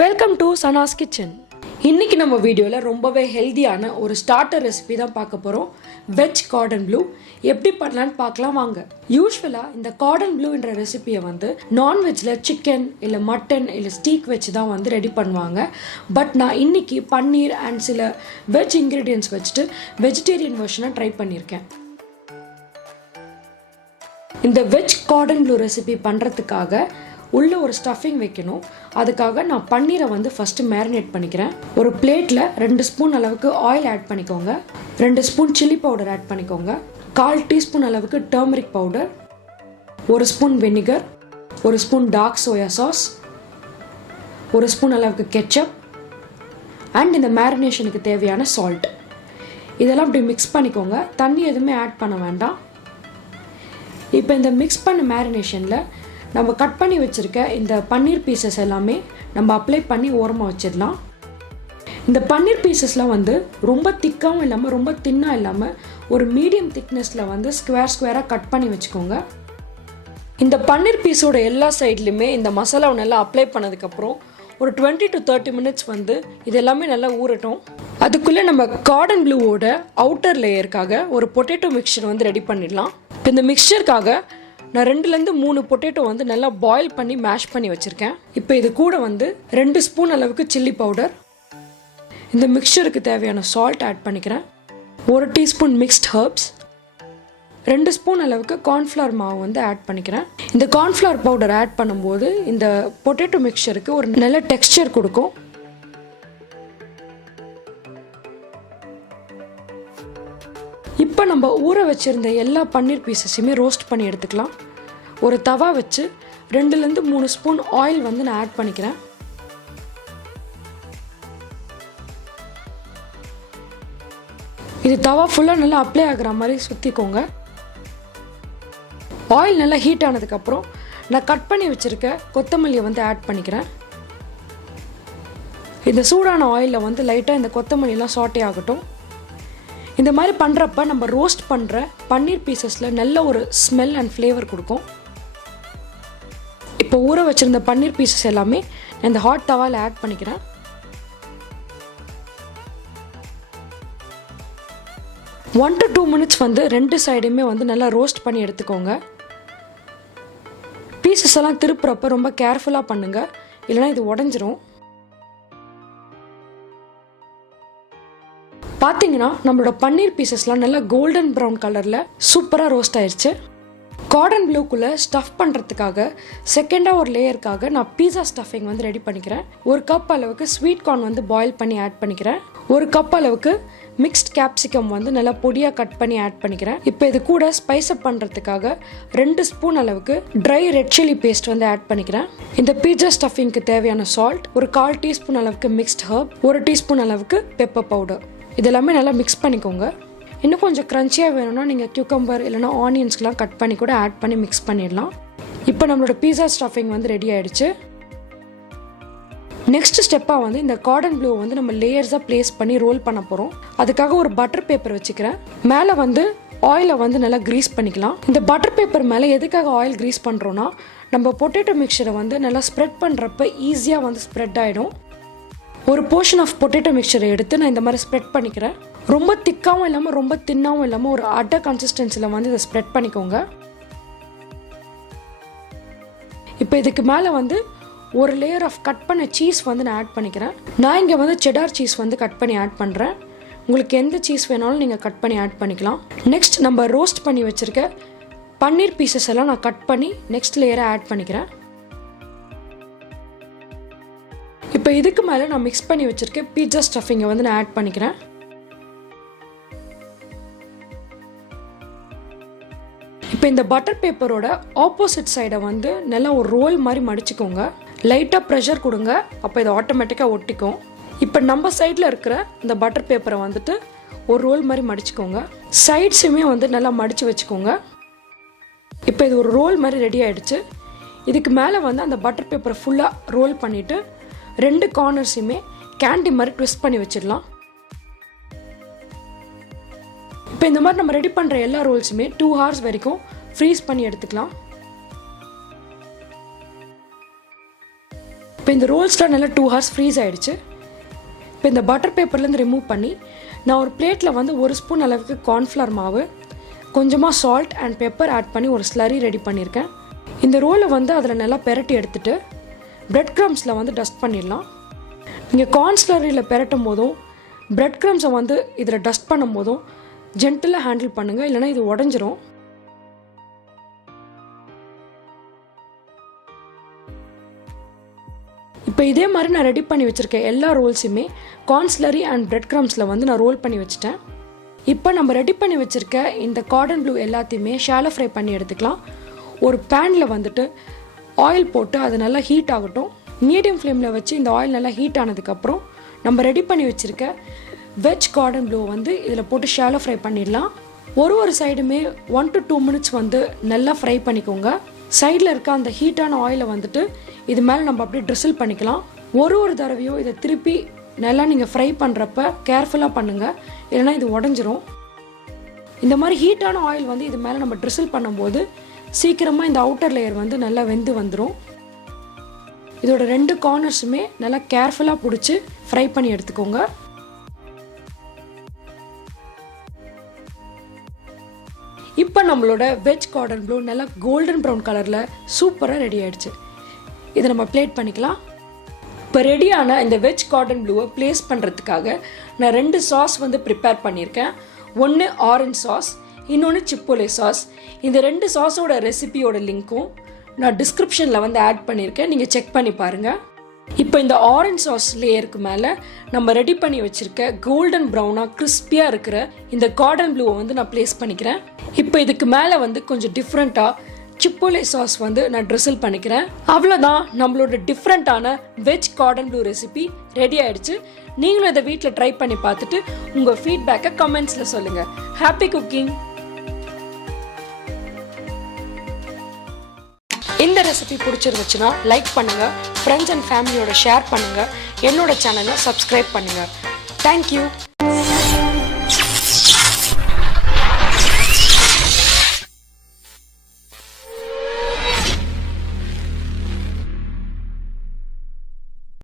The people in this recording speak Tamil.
Welcome to Sana's kitchen. இன்னைக்கு நம்ம வீடியோவில் ரொம்பவே ஹெல்தியான ஒரு ஸ்டார்டர் ரெசிபி தான் பார்க்க போகிறோம். வெஜ் கார்டன் ப்ளூ எப்படி பண்ணலான்னு பார்க்கலாம் வாங்க. யூஸ்வலாக இந்த கார்டன் ப்ளூன்ற ரெசிபியை வந்து நான்வெஜ்ஜில் சிக்கன் இல்லை மட்டன் இல்லை ஸ்டீக் வச்சு தான் வந்து ரெடி பண்ணுவாங்க. பட் நான் இன்னைக்கு பன்னீர் அண்ட் சில வெஜ் இன்க்ரீடியன்ஸ் வச்சுட்டு வெஜிடேரியன் வெர்ஷனாக ட்ரை பண்ணியிருக்கேன். இந்த வெஜ் கார்டன் ப்ளூ ரெசிபி பண்ணுறதுக்காக உள்ளே ஒரு ஸ்டஃபிங் வைக்கணும். அதுக்காக நான் பன்னீரை வந்து ஃபஸ்ட்டு மேரினேட் பண்ணிக்கிறேன். ஒரு பிளேட்டில் 2 ஸ்பூன் அளவுக்கு ஆயில் ஆட் பண்ணிக்கோங்க, 2 ஸ்பூன் சில்லி பவுடர் ஆட் பண்ணிக்கோங்க, 1/4 டீஸ்பூன் அளவுக்கு turmeric powder, 1 spoon vinegar, 1 spoon dark soya sauce, 1 spoon அளவுக்கு கெச்சப் அண்ட் இந்த மேரினேஷனுக்கு தேவையான சால்ட். இதெல்லாம் இப்படி மிக்ஸ் பண்ணிக்கோங்க. தண்ணி எதுவுமே ஆட் பண்ண வேண்டாம். இப்போ இந்த மிக்ஸ் பண்ண மேரினேஷனில் நம்ம கட் பண்ணி வச்சுருக்க இந்த பன்னீர் பீசஸ் எல்லாமே நம்ம அப்ளை பண்ணி ஓரமாக வச்சிடலாம். இந்த பன்னீர் பீசஸ்லாம் வந்து ரொம்ப திக்காகவும் இல்லாமல் ரொம்ப தின்னாக இல்லாமல் ஒரு மீடியம் திக்னஸில் வந்து ஸ்கொயராக கட் பண்ணி வச்சுக்கோங்க. இந்த பன்னீர் பீஸோட எல்லா சைட்லையுமே இந்த மசாலாவை நல்லா அப்ளை பண்ணதுக்கப்புறம் ஒரு 20 to 30 மினிட்ஸ் வந்து இது எல்லாமே நல்லா ஊறட்டும். அதுக்குள்ளே நம்ம கார்டன் ப்ளூவோட அவுட்டர் லேயருக்காக ஒரு பொட்டேட்டோ மிக்சர் வந்து ரெடி பண்ணிடலாம். இப்போ இந்த மிக்சருக்காக நான் 2 to 3 பொட்டேட்டோ வந்து நல்லா பாயில் பண்ணி மேஷ் பண்ணி வச்சுருக்கேன். இப்போ இது கூட வந்து 2 ஸ்பூன் அளவுக்கு சில்லி பவுடர், இந்த மிக்சருக்கு தேவையான சால்ட் ஆட் பண்ணிக்கிறேன், 1 டீஸ்பூன் மிக்ஸ்ட் ஹர்ப்ஸ், 2 ஸ்பூன் அளவுக்கு கார்ன்ஃப்ளவர் மாவு வந்து ஆட் பண்ணிக்கிறேன். இந்த கார்ன்ஃப்ளவர் பவுடர் ஆட் பண்ணும்போது இந்த பொட்டேட்டோ மிக்சருக்கு ஒரு நல்ல டெக்ஸ்சர் கொடுக்கும். இப்போ நம்ம ஊற வச்சுருந்த எல்லா பன்னீர் பீசஸையுமே ரோஸ்ட் பண்ணி எடுத்துக்கலாம். ஒரு தவா வச்சு 2 to 3 ஸ்பூன் ஆயில் வந்து நான் ஆட் பண்ணிக்கிறேன். இது தவா ஃபுல்லாக நல்லா அப்ளை ஆகிற மாதிரி சுற்றிக்கோங்க. ஆயில் நல்லா ஹீட் ஆனதுக்கப்புறம் நான் கட் பண்ணி வச்சுருக்க கொத்தமல்லியை வந்து ஆட் பண்ணிக்கிறேன். இந்த சூடான ஆயிலில் வந்து லைட்டாக இந்த கொத்தமல்லியெல்லாம் சாட்டே ஆகட்டும். இந்த மாதிரி பண்ணுறப்ப நம்ம ரோஸ்ட் பண்ணுற பன்னீர் பீசஸில் நல்ல ஒரு ஸ்மெல் அண்ட் ஃப்ளேவர் கொடுக்கும். இப்போ ஊற வச்சுருந்த பன்னீர் பீசஸ் எல்லாமே இந்த ஹாட் தவாவில் ஆட் பண்ணிக்கிறேன். ஒன் to 2 மினிட்ஸ் வந்து 2 சைடுமே வந்து நல்லா ரோஸ்ட் பண்ணி எடுத்துக்கோங்க. பீசஸ் எல்லாம் திருப்புறப்ப ரொம்ப கேர்ஃபுல்லாக பண்ணுங்கள், இல்லைனா இது உடஞ்சிரும். பார்த்தீங்கன்னா நம்மளோட பன்னீர் பீசஸ்லாம் நல்லா கோல்டன் ப்ரௌன் கலரில் சூப்பராக ரோஸ்ட் ஆயிடுச்சு. கார்டன் ப்ளூக்குள்ளே ஸ்டஃப் பண்ணுறதுக்காக செகண்டாக ஒரு லேயருக்காக நான் பீஸா ஸ்டஃபிங் வந்து ரெடி பண்ணிக்கிறேன். 1 கப் அளவுக்கு ஸ்வீட் கார்ன் வந்து பாயில் பண்ணி ஆட் பண்ணிக்கிறேன். 1 கப் அளவுக்கு மிக்ஸ்ட் கேப்சிகம் வந்து நல்லா பொடியாக கட் பண்ணி ஆட் பண்ணிக்கிறேன். இப்போ இது கூட ஸ்பைஸ் அப் பண்ணுறதுக்காக 2 ஸ்பூன் அளவுக்கு ட்ரை ரெட் சில்லி பேஸ்ட் வந்து ஆட் பண்ணிக்கிறேன். இந்த பீஸா ஸ்டஃபிங்க்கு தேவையான சால்ட், ஒரு 1/4 டீஸ்பூன் அளவுக்கு மிக்ஸ்ட் ஹர்ப், 1 டீஸ்பூன் அளவுக்கு பெப்பர் பவுடர், இதெல்லாமே நல்லா மிக்ஸ் பண்ணிக்கோங்க. இன்னும் கொஞ்சம் க்ரன்ச்சியாக வேணும்னா நீங்கள் கியூக்கம்பர் இல்லைனா ஆனியன்ஸ்லாம் கட் பண்ணி கூட ஆட் பண்ணி மிக்ஸ் பண்ணிடலாம். இப்போ நம்மளோட பீஸா ஸ்டஃபிங் வந்து ரெடி ஆகிடுச்சு. நெக்ஸ்ட் ஸ்டெப்பாக வந்து இந்த கார்டன் ப்ளூ வந்து நம்ம லேயர்ஸாக ப்ளேஸ் பண்ணி ரோல் பண்ண போகிறோம். அதுக்காக ஒரு பட்டர் பேப்பர் வச்சுக்கிறேன். மேலே வந்து ஆயிலை வந்து நல்லா க்ரீஸ் பண்ணிக்கலாம். இந்த பட்டர் பேப்பர் மேலே எதுக்காக ஆயில் க்ரீஸ் பண்ணுறோன்னா நம்ம பொட்டேட்டோ மிக்சரை வந்து நல்லா ஸ்ப்ரெட் பண்ணுறப்ப ஈஸியாக வந்து ஸ்ப்ரெட் ஆகிடும். ஒரு போர்ஷன் ஆஃப் பொட்டேட்டோ மிக்சரை எடுத்து நான் இந்த மாதிரி ஸ்ப்ரெட் பண்ணிக்கிறேன். ரொம்ப திக்காகவும் இல்லாமல் ரொம்ப தின்னாகவும் இல்லாமல் ஒரு அட்டை கன்சிஸ்டன்சியில் வந்து இதை ஸ்ப்ரெட் பண்ணிக்கோங்க. இப்போ இதுக்கு மேலே வந்து ஒரு லேயர் ஆஃப் கட் பண்ண சீஸ் வந்து நான் ஆட் பண்ணிக்கிறேன். நான் இங்கே வந்து செடார் சீஸ் வந்து கட் பண்ணி ஆட் பண்ணுறேன். உங்களுக்கு எந்த சீஸ் வேணாலும் நீங்கள் கட் பண்ணி ஆட் பண்ணிக்கலாம். நெக்ஸ்ட் நம்ம ரோஸ்ட் பண்ணி வச்சுருக்க பன்னீர் பீசஸ் எல்லாம் நான் கட் பண்ணி நெக்ஸ்ட் லேயரை ஆட் பண்ணிக்கிறேன். இப்போ இதுக்கு மேலே நான் மிக்ஸ் பண்ணி வச்சுருக்கேன் பீட்சா ஸ்டஃபிங்கை வந்து நான் ஆட் பண்ணிக்கிறேன். இப்போ இந்த பட்டர் பேப்பரோட ஆப்போசிட் சைடை வந்து நல்லா ஒரு ரோல் மாதிரி மடிச்சுக்கோங்க. லைட்டாக ப்ரெஷர் கொடுங்க, அப்போ இது ஆட்டோமேட்டிக்காக ஒட்டிக்கும். இப்போ நம்ம சைடில் இருக்கிற இந்த பட்டர் பேப்பரை வந்துட்டு ஒரு ரோல் மாதிரி மடிச்சுக்கோங்க. சைட்ஸுமே வந்து நல்லா மடித்து வச்சுக்கோங்க. இப்போ இது ஒரு ரோல் மாதிரி ரெடி ஆகிடுச்சு. இதுக்கு மேலே வந்து அந்த பட்டர் பேப்பரை ஃபுல்லாக ரோல் பண்ணிவிட்டு 2 கார்னர்ஸையுமே கேண்டி மாதிரி ட்விஸ்ட் பண்ணி வச்சிடலாம். இப்போ இந்த மாதிரி நம்ம ரெடி பண்ணுற எல்லா ரோல்ஸுமே 2 hours வரைக்கும் ஃப்ரீஸ் பண்ணி எடுத்துக்கலாம். இப்போ இந்த ரோல்ஸ்லாம் நல்லா 2 hours ஃப்ரீஸ் ஆகிடுச்சு. இப்போ இந்த பட்டர் பேப்பர்லேருந்து ரிமூவ் பண்ணி நான் ஒரு பிளேட்டில் வந்து 1 ஸ்பூன் அளவுக்கு கார்ன்ஃப்ளவர் மாவு, கொஞ்சமாக சால்ட் அண்ட் பெப்பர் ஆட் பண்ணி ஒரு ஸ்லரி ரெடி பண்ணியிருக்கேன். இந்த ரோலை வந்து அதில் நல்லா பெரட்டி எடுத்துகிட்டு பிரெட் க்ரம்ஸில் வந்து டஸ்ட் பண்ணிடலாம். நீங்கள் கார்ன் ஸ்லரியில் பெரட்டும் போதும் பிரெட் க்ரம்ஸை வந்து இதில் டஸ்ட் பண்ணும் போதும் ஜென்டிலாக ஹேண்டில் பண்ணுங்கள், இல்லைனா இது உடஞ்சிரும். இப்போ இதே மாதிரி நான் ரெடி பண்ணி வச்சுருக்கேன் எல்லா ரோல்ஸுமே கார்ன் ஸ்லரி அண்ட் பிரெட் க்ரம்ஸில் வந்து நான் ரோல் பண்ணி வச்சுட்டேன். இப்போ நம்ம ரெடி பண்ணி வச்சுருக்க இந்த கார்டன் ப்ளூ எல்லாத்தையுமே ஷாலோ ஃப்ரை பண்ணி எடுத்துக்கலாம். ஒரு பேனில் வந்துட்டு ஆயில் போட்டு அது நல்லா ஹீட் ஆகட்டும். மீடியம் ஃப்ளேமில் வச்சு இந்த ஆயில் நல்லா ஹீட் ஆனதுக்கப்புறம் நம்ம ரெடி பண்ணி வச்சுருக்க வெஜ் கார்டன் ப்ளூ வந்து இதில் போட்டு ஷாலோ ஃப்ரை பண்ணிடலாம். ஒரு சைடுமே 1 to 2 minutes வந்து நல்லா ஃப்ரை பண்ணிக்கோங்க. சைடில் இருக்க அந்த ஹீட்டான ஆயிலை வந்துட்டு இது மேலே நம்ம அப்படியே ட்ரிசில் பண்ணிக்கலாம். ஒரு தடவையும் இதை திருப்பி நல்லா நீங்கள் ஃப்ரை பண்ணுறப்ப கேர்ஃபுல்லாக பண்ணுங்கள், இல்லைனா இது உடஞ்சிரும். இந்த மாதிரி ஹீட்டான ஆயில் வந்து இது மேலே நம்ம ட்ரிசில் பண்ணும்போது சீக்கிரமாக இந்த அவுட்டர் லேயர் வந்து நல்லா வெந்து வந்துடும். இதோட 2 கார்னர்ஸுமே நல்லா கேர்ஃபுல்லாக பிடிச்சி ஃப்ரை பண்ணி எடுத்துக்கோங்க. இப்போ நம்மளோட வெஜ் கார்டன் ப்ளூ நல்லா கோல்டன் ப்ரௌன் கலரில் சூப்பராக ரெடி ஆகிடுச்சு. இதை நம்ம பிளேட் பண்ணிக்கலாம். இப்போ ரெடியான இந்த வெஜ் கார்டன் ப்ளூவை ப்ளேஸ் பண்ணுறதுக்காக நான் 2 சாஸ் வந்து ப்ரிப்பேர் பண்ணியிருக்கேன். ஒன்று ஆரஞ்ச் சாஸ், இன்னொன்று சிப்போலே சாஸ். இந்த 2 சாஸோட ரெசிபியோட லிங்க்கும் நான் டிஸ்கிரிப்ஷனில் வந்து ஆட் பண்ணியிருக்கேன், நீங்கள் செக் பண்ணி பாருங்கள். இப்போ இந்த ஆரஞ்ச் சாஸ் லேயருக்கு மேலே நம்ம ரெடி பண்ணி வச்சுருக்க கோல்டன் ப்ரௌனாக கிறிஸ்பியாக இருக்கிற இந்த கார்டன் ப்ளூவை வந்து நான் ப்ளேஸ் பண்ணிக்கிறேன். இப்போ இதுக்கு மேலே வந்து கொஞ்சம் டிஃப்ரெண்ட்டாக சிப்போலே சாஸ் வந்து நான் ட்ரிசில் பண்ணிக்கிறேன். அவ்வளோதான், நம்மளோட டிஃப்ரெண்ட்டான veg garden blue recipe ready ஆகிடுச்சு. நீங்களும் இதை வீட்டில் ட்ரை பண்ணி பார்த்துட்டு உங்கள் ஃபீட்பேக்கை கமெண்ட்ஸில் சொல்லுங்கள். Happy cooking! இந்த ரெசிபி பிடிச்சிருந்துச்சுன்னா லைக் பண்ணுங்கள், ஃப்ரெண்ட்ஸ் அண்ட் ஃபேமிலியோட ஷேர் பண்ணுங்கள், என்னோட சேனலை சப்ஸ்கிரைப் பண்ணுங்கள். தேங்க்யூ.